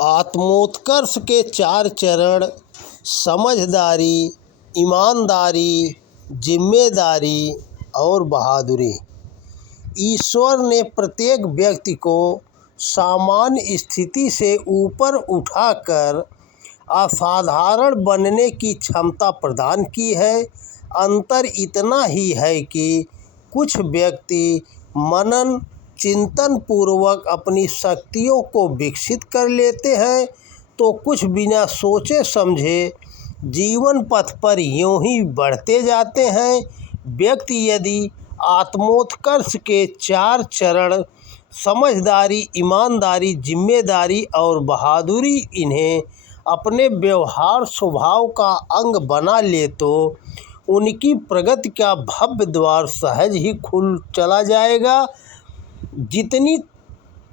आत्मोत्कर्ष के 4 चरण समझदारी, ईमानदारी, जिम्मेदारी और बहादुरी। ईश्वर ने प्रत्येक व्यक्ति को सामान्य स्थिति से ऊपर उठाकर असाधारण बनने की क्षमता प्रदान की है। अंतर इतना ही है कि कुछ व्यक्ति मनन चिंतन पूर्वक अपनी शक्तियों को विकसित कर लेते हैं, तो कुछ बिना सोचे समझे जीवन पथ पर यूं ही बढ़ते जाते हैं। व्यक्ति यदि आत्मोत्कर्ष के 4 चरण समझदारी, ईमानदारी, जिम्मेदारी और बहादुरी इन्हें अपने व्यवहार स्वभाव का अंग बना ले तो उनकी प्रगति का भव्य द्वार सहज ही खुल चला जाएगा। जितनी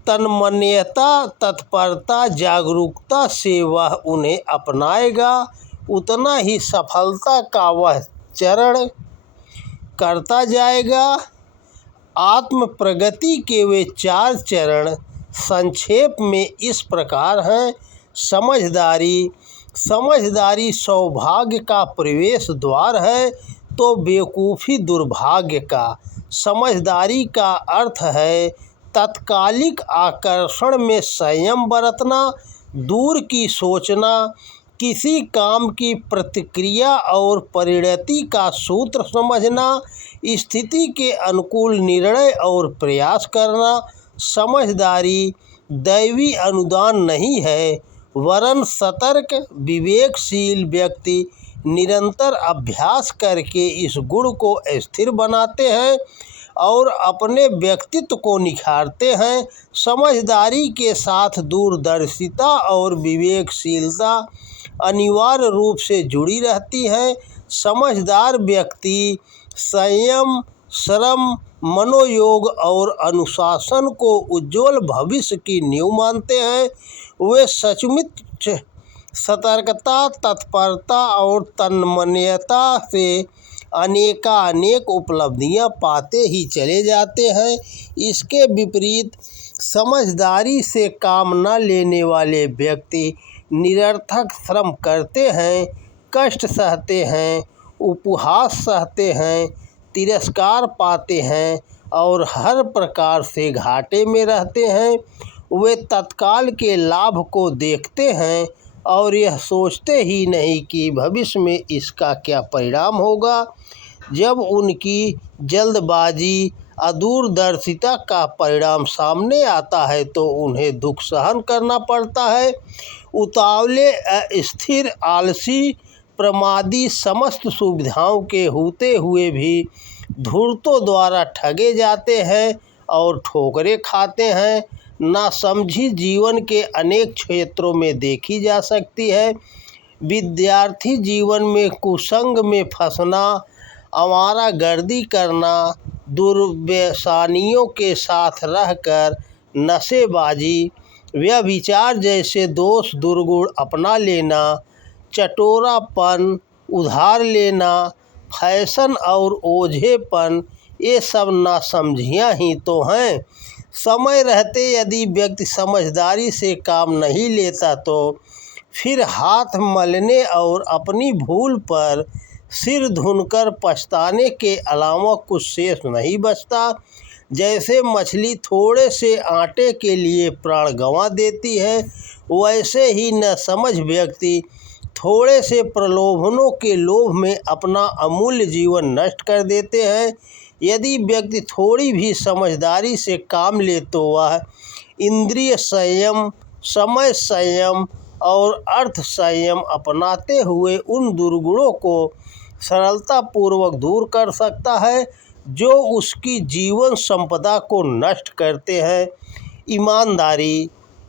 तन्मयता, तत्परता, जागरूकता से वह उन्हें अपनाएगा, उतना ही सफलता का वह चरण करता जाएगा। आत्म प्रगति के वे 4 चरण संक्षेप में इस प्रकार हैं। समझदारी सौभाग्य का प्रवेश द्वार है तो बेवकूफ़ी दुर्भाग्य का। समझदारी का अर्थ है तात्कालिक आकर्षण में संयम बरतना, दूर की सोचना, किसी काम की प्रतिक्रिया और परिणति का सूत्र समझना, स्थिति के अनुकूल निर्णय और प्रयास करना। समझदारी दैवी अनुदान नहीं है, वरन सतर्क विवेकशील व्यक्ति निरंतर अभ्यास करके इस गुण को स्थिर बनाते हैं और अपने व्यक्तित्व को निखारते हैं। समझदारी के साथ दूरदर्शिता और विवेकशीलता अनिवार्य रूप से जुड़ी रहती है। समझदार व्यक्ति संयम, श्रम, मनोयोग और अनुशासन को उज्ज्वल भविष्य की नींव मानते हैं। वे सचमुच सतर्कता, तत्परता और तन्मयता से अनेक उपलब्धियां पाते ही चले जाते हैं। इसके विपरीत समझदारी से काम न लेने वाले व्यक्ति निरर्थक श्रम करते हैं, कष्ट सहते हैं, उपहास सहते हैं, तिरस्कार पाते हैं और हर प्रकार से घाटे में रहते हैं। वे तत्काल के लाभ को देखते हैं और यह सोचते ही नहीं कि भविष्य में इसका क्या परिणाम होगा। जब उनकी जल्दबाजी, अदूरदर्शिता का परिणाम सामने आता है तो उन्हें दुख सहन करना पड़ता है। उतावले, अस्थिर, आलसी, प्रमादी, समस्त सुविधाओं के होते हुए भी धूर्तों द्वारा ठगे जाते हैं और ठोकरें खाते हैं। नासमझी जीवन के अनेक क्षेत्रों में देखी जा सकती है। विद्यार्थी जीवन में कुसंग में फंसना, आवारागर्दी करना, दुर्व्यसनियों के साथ रहकर नशेबाजी, व्यभिचार जैसे दोष दुर्गुण अपना लेना, चटोरापन, उधार लेना, फैशन और ओझेपन, ये सब नासमझियाँ ही तो हैं। समय रहते यदि व्यक्ति समझदारी से काम नहीं लेता तो फिर हाथ मलने और अपनी भूल पर सिर धुनकर पछताने के अलावा कुछ शेष नहीं बचता। जैसे मछली थोड़े से आटे के लिए प्राण गंवा देती है, वैसे ही न समझ व्यक्ति थोड़े से प्रलोभनों के लोभ में अपना अमूल्य जीवन नष्ट कर देते हैं। यदि व्यक्ति थोड़ी भी समझदारी से काम ले तो वह इंद्रिय संयम, समय संयम और अर्थ संयम अपनाते हुए उन दुर्गुणों को सरलतापूर्वक दूर कर सकता है जो उसकी जीवन संपदा को नष्ट करते हैं।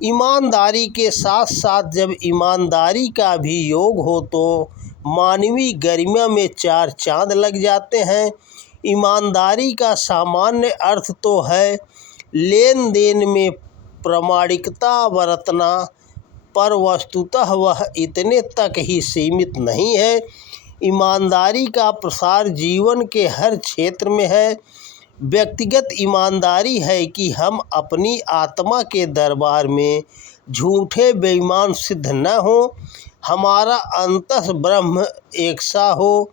ईमानदारी के साथ साथ जब ईमानदारी का भी योग हो तो मानवीय गरिमा में 4 चांद लग जाते हैं। ईमानदारी का सामान्य अर्थ तो है लेन देन में प्रामाणिकता बरतना, पर वस्तुतः वह इतने तक ही सीमित नहीं है। ईमानदारी का प्रसार जीवन के हर क्षेत्र में है। व्यक्तिगत ईमानदारी है कि हम अपनी आत्मा के दरबार में झूठे बेईमान सिद्ध न हो, हमारा अंतस ब्रह्म एक सा हो।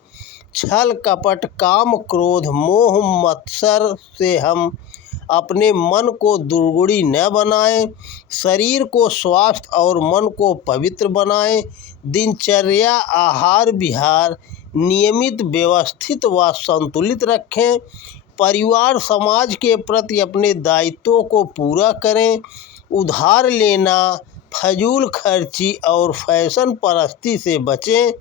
छल कपट काम क्रोध मोह मत्सर से हम अपने मन को दुर्गुणी न बनाएं। शरीर को स्वस्थ और मन को पवित्र बनाएं। दिनचर्या आहार विहार नियमित व्यवस्थित व संतुलित रखें। परिवार समाज के प्रति अपने दायित्वों को पूरा करें। उधार लेना, फजूल खर्ची और फैशन परस्ती से बचें।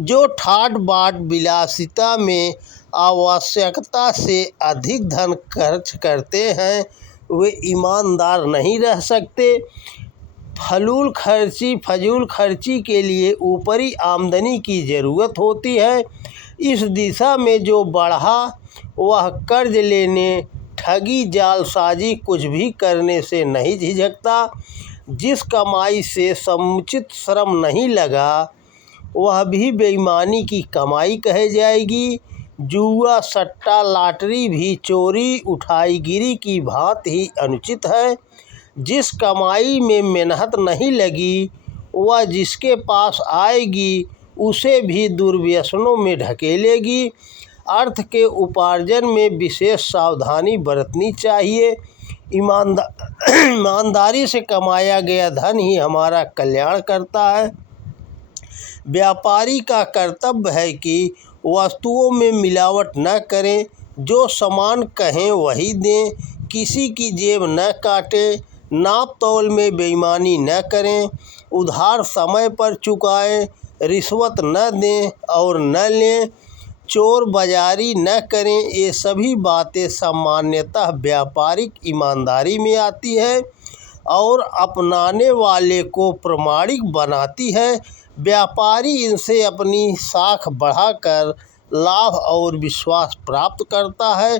जो ठाट बाट विलासिता में आवश्यकता से अधिक धन खर्च करते हैं वे ईमानदार नहीं रह सकते। फजूल खर्ची के लिए ऊपरी आमदनी की ज़रूरत होती है। इस दिशा में जो बढ़ा वह कर्ज लेने, ठगी, जालसाजी कुछ भी करने से नहीं झिझकता। जिस कमाई से समुचित श्रम नहीं लगा वह भी बेईमानी की कमाई कही जाएगी। जुआ, सट्टा, लॉटरी भी चोरी उठाईगिरी की भांति ही अनुचित है। जिस कमाई में मेहनत नहीं लगी वह जिसके पास आएगी उसे भी दुर्व्यसनों में ढकेलेगी। अर्थ के उपार्जन में विशेष सावधानी बरतनी चाहिए। ईमानदारी से कमाया गया धन ही हमारा कल्याण करता है। व्यापारी का कर्तव्य है कि वस्तुओं में मिलावट न करें, जो सामान कहें वही दें, किसी की जेब न काटें, नाप तौल में बेईमानी न करें, उधार समय पर चुकाएं, रिश्वत न दें और न लें, चोर बाजारी न करें। ये सभी बातें सामान्यतः व्यापारिक ईमानदारी में आती है और अपनाने वाले को प्रामाणिक बनाती है। व्यापारी इनसे अपनी साख बढ़ाकर लाभ और विश्वास प्राप्त करता है।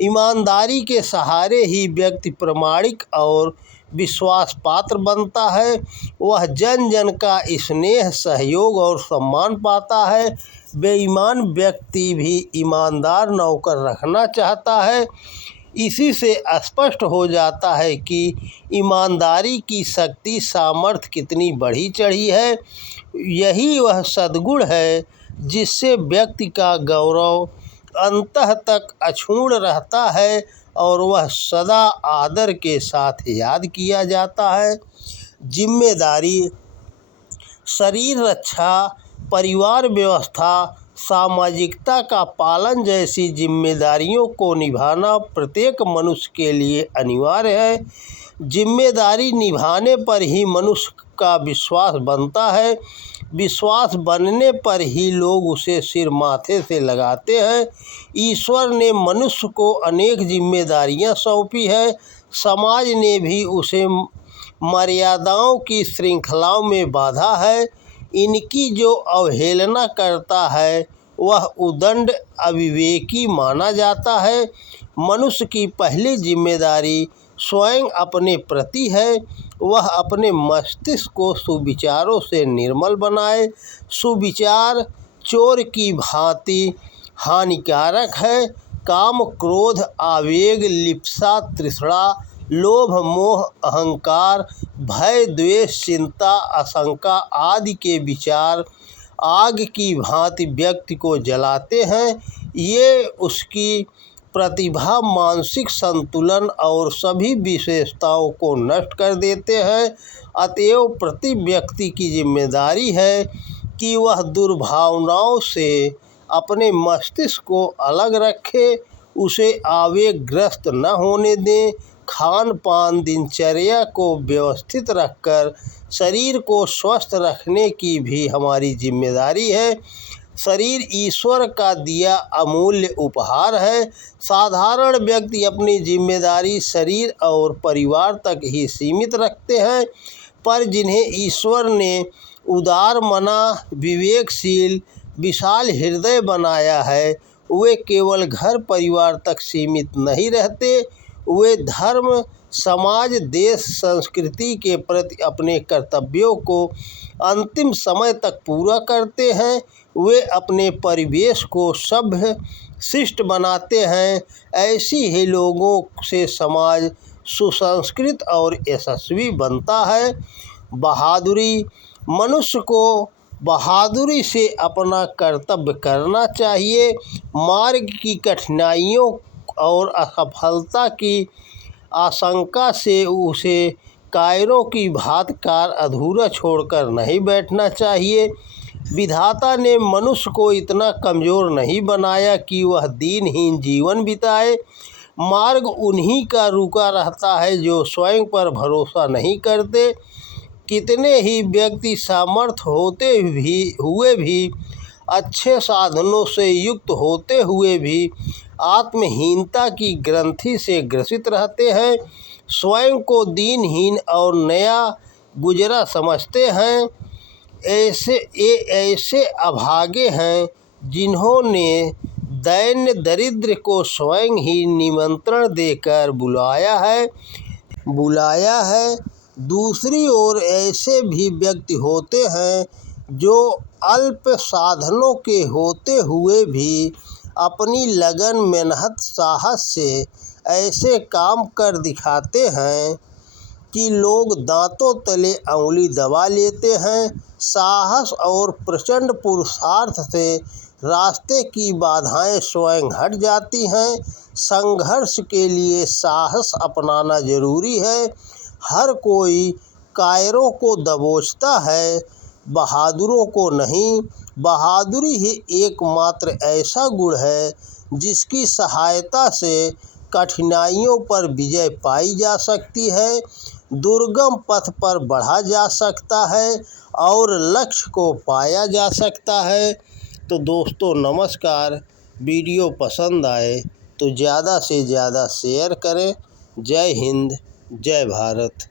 ईमानदारी के सहारे ही व्यक्ति प्रामाणिक और विश्वास पात्र बनता है। वह जन जन का स्नेह, सहयोग और सम्मान पाता है। बेईमान व्यक्ति भी ईमानदार नौकर रखना चाहता है। इसी से स्पष्ट हो जाता है कि ईमानदारी की शक्ति सामर्थ्य कितनी बढ़ी चढ़ी है। यही वह सद्गुण है जिससे व्यक्ति का गौरव अंतः तक अक्षुण्ण रहता है और वह सदा आदर के साथ याद किया जाता है। जिम्मेदारी, शरीर रक्षा, परिवार व्यवस्था, सामाजिकता का पालन जैसी जिम्मेदारियों को निभाना प्रत्येक मनुष्य के लिए अनिवार्य है। जिम्मेदारी निभाने पर ही मनुष्य का विश्वास बनता है। विश्वास बनने पर ही लोग उसे सिर माथे से लगाते हैं। ईश्वर ने मनुष्य को अनेक जिम्मेदारियां सौंपी है। समाज ने भी उसे मर्यादाओं की श्रृंखलाओं में बांधा है। इनकी जो अवहेलना करता है वह उदंड अविवेकी माना जाता है। मनुष्य की पहली जिम्मेदारी स्वयं अपने प्रति है। वह अपने मस्तिष्क को सुविचारों से निर्मल बनाए। सुविचार चोर की भांति हानिकारक है। काम, क्रोध, आवेग, लिप्सा, तृष्णा, लोभ, मोह, अहंकार, भय, द्वेष, चिंता, आशंका आदि के विचार आग की भांति व्यक्ति को जलाते हैं। ये उसकी प्रतिभा, मानसिक संतुलन और सभी विशेषताओं को नष्ट कर देते हैं। अतएव प्रति व्यक्ति की जिम्मेदारी है कि वह दुर्भावनाओं से अपने मस्तिष्क को अलग रखे, उसे आवेगग्रस्त न होने दें। खान पान, दिनचर्या को व्यवस्थित रखकर शरीर को स्वस्थ रखने की भी हमारी जिम्मेदारी है। शरीर ईश्वर का दिया अमूल्य उपहार है। साधारण व्यक्ति अपनी जिम्मेदारी शरीर और परिवार तक ही सीमित रखते हैं, पर जिन्हें ईश्वर ने उदार मना, विवेकशील, विशाल हृदय बनाया है वे केवल घर परिवार तक सीमित नहीं रहते। वे धर्म, समाज, देश, संस्कृति के प्रति अपने कर्तव्यों को अंतिम समय तक पूरा करते हैं। वे अपने परिवेश को सभ्य, शिष्ट बनाते हैं। ऐसी ही लोगों से समाज सुसंस्कृत और यशस्वी बनता है। बहादुरी, मनुष्य को बहादुरी से अपना कर्तव्य करना चाहिए। मार्ग की कठिनाइयों और असफलता की आशंका से उसे कायरों की भांति कार अधूरा छोड़कर नहीं बैठना चाहिए। विधाता ने मनुष्य को इतना कमज़ोर नहीं बनाया कि वह दीनहीन जीवन बिताए। मार्ग उन्हीं का रुका रहता है जो स्वयं पर भरोसा नहीं करते। कितने ही व्यक्ति सामर्थ्य हुए भी, अच्छे साधनों से युक्त होते हुए भी आत्महीनता की ग्रंथि से ग्रसित रहते हैं। स्वयं को दीनहीन और नया गुजरा समझते हैं। ऐसे अभागे हैं जिन्होंने दैन्य दरिद्र को स्वयं ही निमंत्रण देकर बुलाया है। दूसरी ओर ऐसे भी व्यक्ति होते हैं जो अल्प साधनों के होते हुए भी अपनी लगन, मेहनत, साहस से ऐसे काम कर दिखाते हैं कि लोग दांतों तले अंगुली दबा लेते हैं। साहस और प्रचंड पुरुषार्थ से रास्ते की बाधाएं स्वयं हट जाती हैं। संघर्ष के लिए साहस अपनाना जरूरी है। हर कोई कायरों को दबोचता है, बहादुरों को नहीं। बहादुरी ही एकमात्र ऐसा गुण है जिसकी सहायता से कठिनाइयों पर विजय पाई जा सकती है, दुर्गम पथ पर बढ़ा जा सकता है और लक्ष्य को पाया जा सकता है। तो दोस्तों नमस्कार। वीडियो पसंद आए तो ज़्यादा से ज़्यादा शेयर करें। जय हिंद, जय भारत।